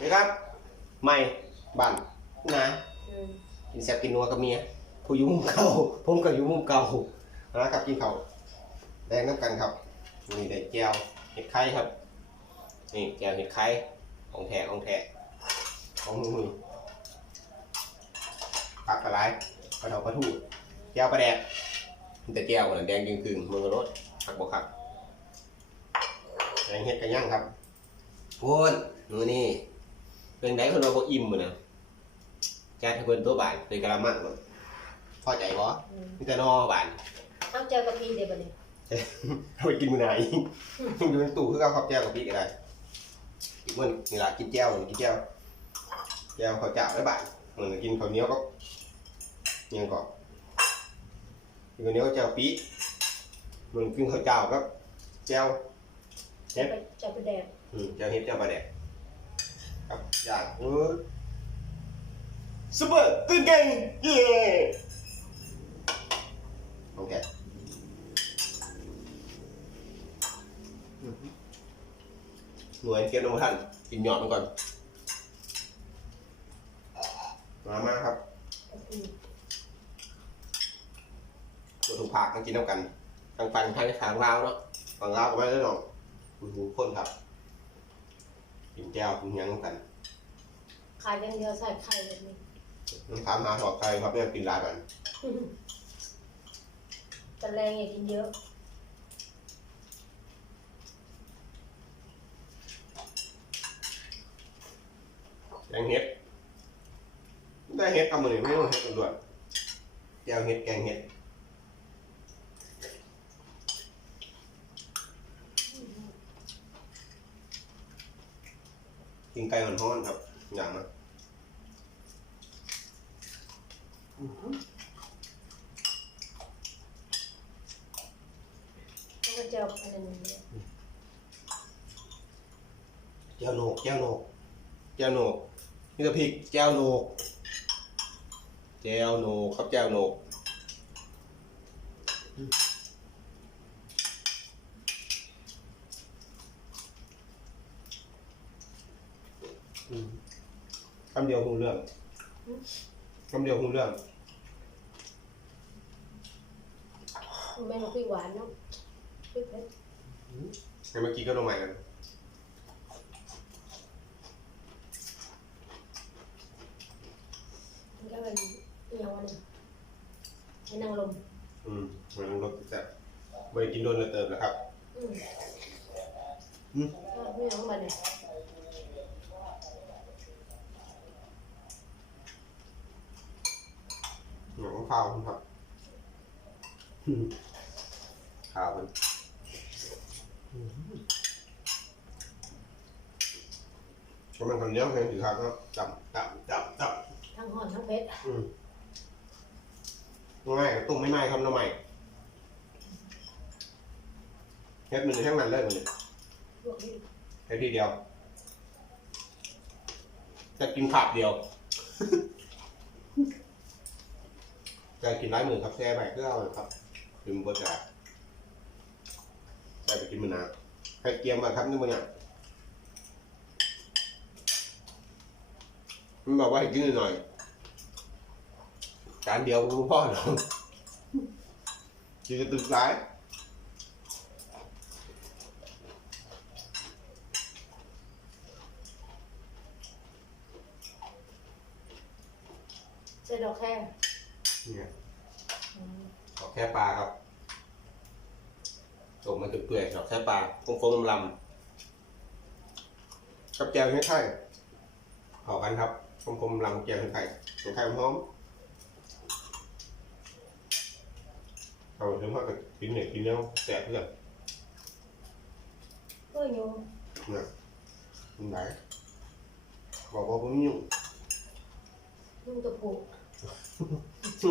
นี่ครับไม่บ้านนะอืมกินแซ่บกินนัวกับเมียผู้อยู่มุมเก่าผมก็อยู่มุมเก่านะครับกินเขาวแดงน้ำกันครับนี่ได้แก้วเห็ดไข่ครับนี่แก้วเห็ดไข่ของแท้ของแท้ของมือผักกระไรกระเทาปลาทูแก้วปลาแดกมีแต่แก้วน่ะแดงกึ่งๆมือรถผักบกผัก แดงเห็ดกันย่างครับพูนมือนี่เป็นไหนคนเราบ่อิ่มมือนะแจ้ให้เพิ่นตัวบานเป็นกะละมังเนาะพอใจบ่อืมมีแต่นอบานเอาเจอกะพีเดี๋ยวบัดนี้เอาไปกินมื้อไหนอยู่ในตู้คือเอาข้าวแก้วกับพริกก็ได้อีกมื้อนี่ล่ะกินแก้วกินแก้วแก้วข้าวเจ้าได้บานมื้อกินข้าวเหนียวก็ยังก็กินข้าวเหนียวก็แก้วปีมื้อกินข้าวเจ้าก็แก้ว จะไปจะไปแดกอืมแก้วเฮ็ดแก้วปลาแดกครับย่างเออซุปเปอร์ตื่นเก่งเย้โอเคหน่วยเกมน้ำท่านกินหยอดมันก่อน มามาครับกะพีตัวถูกผักต้องกินน้ำกันทางฟันทางทางลาวเนาะฝั่งลาวก็ไม่ได้หรอก คุณหูข้นครับกินแก้วกินหยังน้ำกันขายอย่างเดียวใส่ไข่แบบนี้น้ำถามหาถอดใครครับเนี่ยกินลายกันแต่แรงอย่ากินเยอะ แกงเห็ดได้เห็ดทำมือนี่ไม่ต้องเห็ดตำรวจแก้วเห็ดแกงเห็ด กินไก่มันห้อนครับ อย่างนะแล้วก็เจออันนั้นเนี่ยแก้วโหนกแก้วโหนกแก้วโหนกนี่ก็พริกแก้วโหนกแก้วโหนกครับแก้วโหนก อืมคำเดียวคงเรื่องคำเดียวคงเรื่อง แม่งพี่หวานเนาะพี่เพชรให้เมื่อกี้ก็ลงใหม่กันมันก็เป็นอหย่างวันหนึงให้นางลมอืมมันรสแซ่บไปกินโดนเลยเติมแล้วครับ อืมอืม ก็ไม่เอามาเนี่ย หนังข้าวครับอืมข้าวมันก็มันคนเลี้ยงเพลงถือครับก็จับจับจับจับทั้งห่อนทั้งเพชรอืมง่ายตุ้มไม่ง่ายครับน้องใหม่เฮ็ดมือแค่นั้นเลยมันนี่ลวกนี่เฮ็ดทีเดียว จะกินขาบเดียว จกินร้ายมือครับแช่ไปก็เอาเลยครับคือมันก็จะใส่ไปกินมันนาให้เกียมมาครับนี่มันเนี่ยมันบอกว่าให้กินหน่อยจานเดียวคุณพ่อหรอกกินจะตึกร้าย ใส่ดอกแค่ เนี่ย อืม ดอกแค่ปลาครับ ตกมันเปื่อยๆดอกแค่ปลาฟงๆลำๆกับแก้วให้ไข่ขอกันครับฟงๆลำแก้วให้ไข่ตัวไข่หอมเอาถึงว่ากับกินเนี่ยกินแล้วแสบเพื่อนเอ้ยโยมนะมันไหนบอกว่าผมยุ่งนุ่งตะปู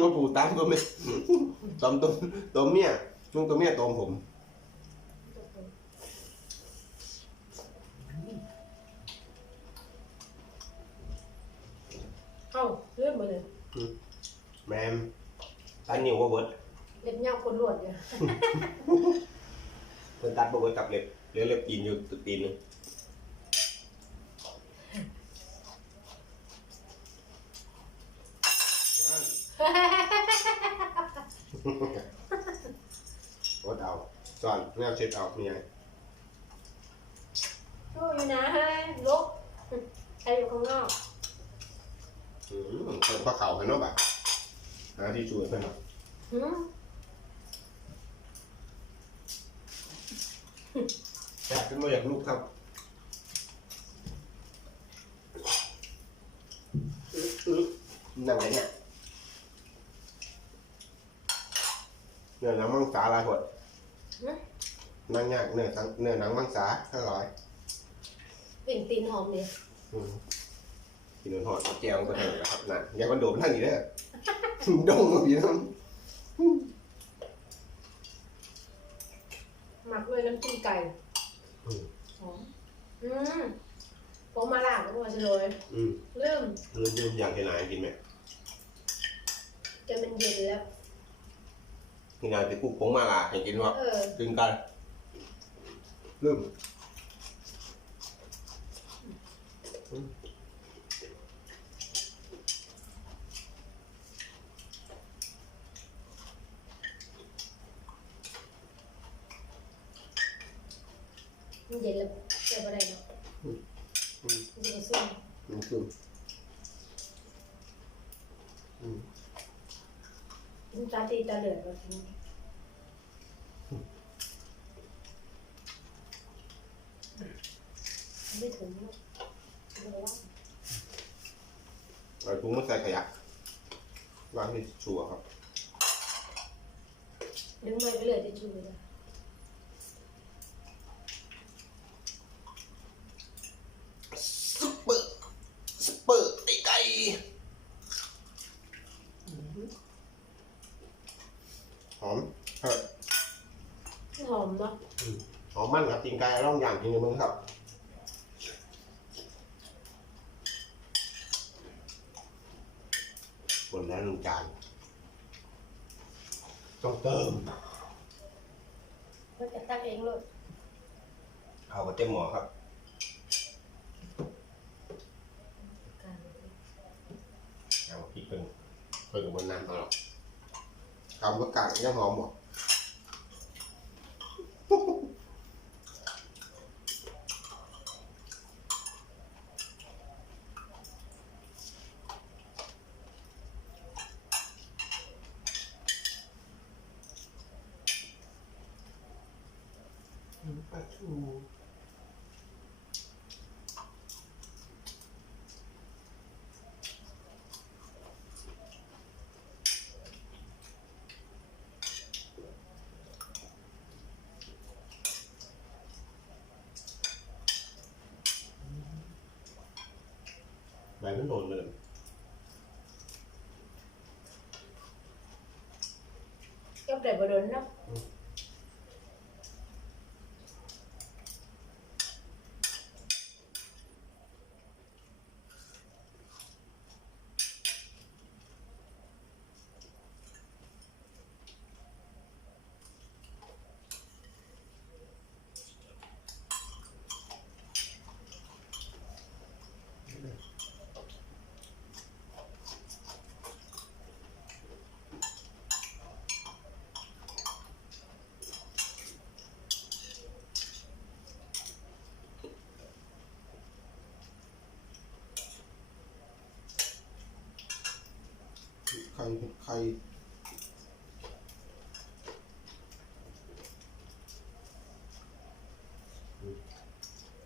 ว่าปูตามตัวเมียตอมตัวตัวเมียนุ่งตัวเมียตอมผม ตะปู เอ้าเลื่อนมาเลยแมมตันนิ้วว่าเบิร์ดเล็บยาวคนหลวดเนี่ยเพิ่นตัดบ่เบิร์ดกับเล็บลือเล็บกินอยู่ตึกตีนหนึงนั่นโอดเอาจอนแนวเช็ดเอามีไงโอ้ยนะลกใครอยู่ข้างนอก อืมเพิ่มข้อเข่าให้เนาะบ่ะหาที่ช่วยเพิ่นเนาะหืมอยากเป็นบ่อยากลูกครับอื้ออื้อนั่งไงเนี่ยเนื้อหนังมังสาหลายคนหืมนั่งยากเนื้อทั้งเนื้อหนังมังสาห้าร้อยปิ่งตีนหอมเลยอืม กินหอดแจวก็ได้นะครับนั่นอย่ามันโดดนั่งอีกเด้อดงมาพี่น้องหมักด้วยน้ำจิ้มไก่หอมอืมผมมาล่างก็มาเฉลยอืมลืมเออยืมอย่างที่ไหนกินไหมจนมันเย็นแล้วนี่นายไปกุ๊กผงมาลาให้กินว่าเออกินกันลืมมั เย็นแล้วเจะอะไรเนาะอืมมันจะซุ่มมันคืออืมกินตาตีตาเหลือกแบบนี้ไม่ถึงเนอะไม่รู้ว่าเอาถุงมาใส่ขยะวางที่ชัวร์ครับดึงไปก็เหลือจะชูเลย ซุปเปอร์ซุปเปอร์ไก่ไก่ห อมเผ็ดหอมเนาะหอมมันครับกินไก่ร่องอย่างกินในเมืองครับบนแล้วหนึ่งจานต้องเติมก็จะตั้งเองเลยเอากับเต็มหมอครับเอาพริกเป็นเพิ่มกับบนน้ำเอาหรอก กำกับกากยังหอมหมดปลา ทูใบมันโดนเลยก็แต่บโดนเนาะ ไข่ ไข่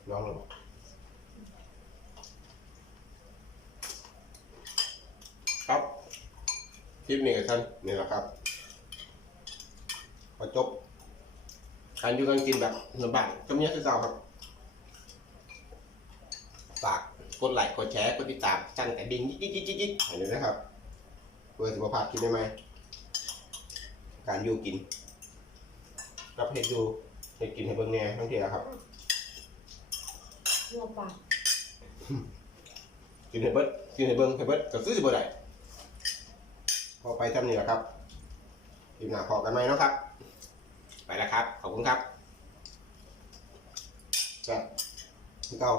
ลองเลยบอกครับคลิปนี้กับท่านนี่แหละครับพอจบการอยู่กันกินแบบเหนือบ้านก็มีคือเก่าครับฝากกดไลค์กดแชร์กดติดตามสั่นกระดิ่งยิกยิกยิกยิกให้ด้วยนะครับ พื่อสุขภาพกินได้ไหมการอยู่กินรับเห็ดอยู่เห็ดกินให้เบิ่งแหน่ทั้งทีแล้วครับนัวปากกินให้เบิดกินให้เบิ่งให้เบิดก็ซื้อสิบ่ได้พอไปทำนี่แหละครับทีมหน้าพอกันไหมเนาะครับ ไปแล้วครับ ขอบคุณครับจะเก่า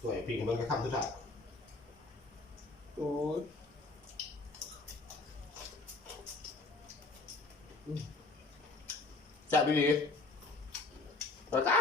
สวยพี่มันก็คำสุดท้ายโอ้ย อืมแซ่บดีดีแล้วจ้า